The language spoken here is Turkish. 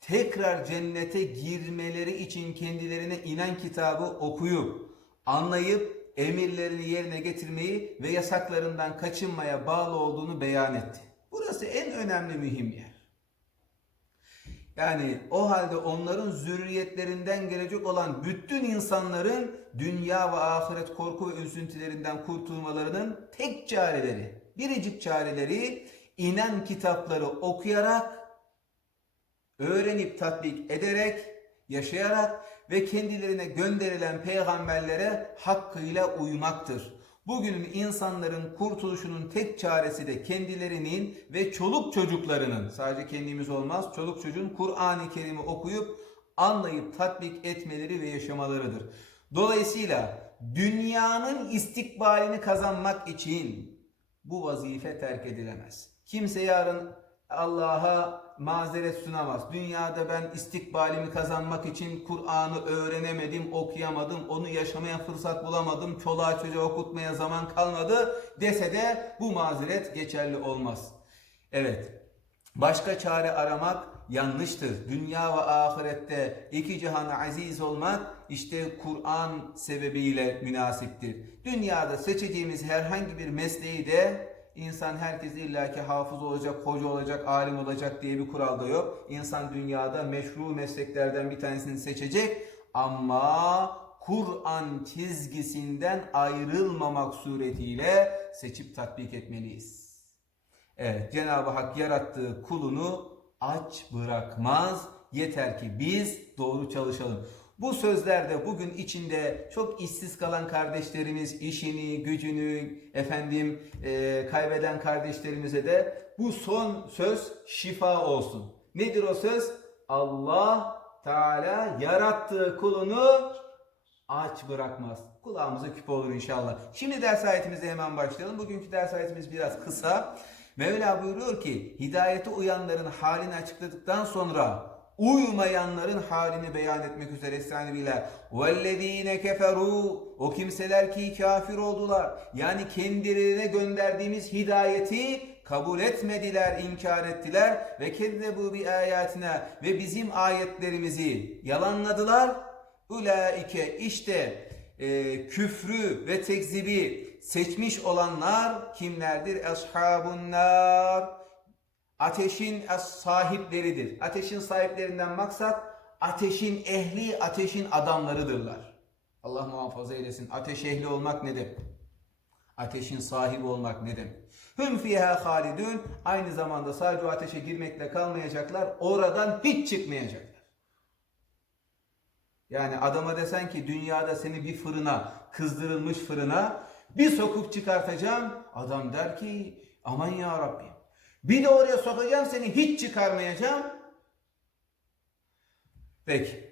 tekrar cennete girmeleri için kendilerine inen kitabı okuyup, anlayıp emirlerini yerine getirmeyi ve yasaklarından kaçınmaya bağlı olduğunu beyan etti. Burası en önemli mühim yer. Yani o halde onların zürriyetlerinden gelecek olan bütün insanların dünya ve ahiret korku ve üzüntülerinden kurtulmalarının tek çareleri, biricik çareleri inen kitapları okuyarak, öğrenip tatbik ederek, yaşayarak ve kendilerine gönderilen peygamberlere hakkıyla uymaktır. Bugünün insanların kurtuluşunun tek çaresi de kendilerinin ve çoluk çocuklarının sadece kendimiz olmaz çoluk çocuğun Kur'an-ı Kerim'i okuyup anlayıp tatbik etmeleri ve yaşamalarıdır. Dolayısıyla dünyanın istikbalini kazanmak için bu vazife terk edilemez. Kimse yarın Allah'a mazeret sunamaz. Dünyada ben istikbalimi kazanmak için Kur'an'ı öğrenemedim, okuyamadım, onu yaşamaya fırsat bulamadım, çoluğa çocuğa okutmaya zaman kalmadı dese de bu mazeret geçerli olmaz. Evet, başka çare aramak yanlıştır. Dünya ve ahirette iki cihana aziz olmak işte Kur'an sebebiyle münasiptir. Dünyada seçeceğimiz herhangi bir mesleği de İnsan herkes illaki hafız olacak, hoca olacak, alim olacak diye bir kural da yok. İnsan dünyada meşru mesleklerden bir tanesini seçecek ama Kur'an çizgisinden ayrılmamak suretiyle seçip tatbik etmeliyiz. Evet, Cenab-ı Hak yarattığı kulunu aç bırakmaz. Yeter ki biz doğru çalışalım. Bu sözlerde bugün içinde çok işsiz kalan kardeşlerimiz işini, gücünü, efendim e, kaybeden kardeşlerimize de bu son söz şifa olsun. Nedir o söz? Allah Teala yarattığı kulunu aç bırakmaz. Kulağımıza küpe olur inşallah. Şimdi ders ayetimize hemen başlayalım. Bugünkü ders ayetimiz biraz kısa. Mevla buyuruyor ki hidayete uyanların halini açıkladıktan sonra uymayanların halini beyan etmek üzere Estağfirullah. وَالَّذ۪ينَ كَفَرُوا O kimseler ki kafir oldular. Yani kendilerine gönderdiğimiz hidayeti kabul etmediler, inkar ettiler ve keddebu bi ayetine ve bizim ayetlerimizi yalanladılar. Ulaike işte e, küfrü ve tekzibi seçmiş olanlar kimlerdir? Ashabun nar. Ateşin sahipleridir. Ateşin sahiplerinden maksat ateşin ehli, ateşin adamlarıdırlar. Allah muhafaza eylesin. Ateş ehli olmak ne demek? Ateşin sahibi olmak ne demek? Hüm fiha halidun. Aynı zamanda sadece o ateşe girmekle kalmayacaklar. Oradan hiç çıkmayacaklar. Yani adama desen ki dünyada seni bir fırına, kızdırılmış fırına bir sokup çıkartacağım. Adam der ki aman ya Rabbi. Bir de oraya sokacağım seni hiç çıkarmayacağım. Peki.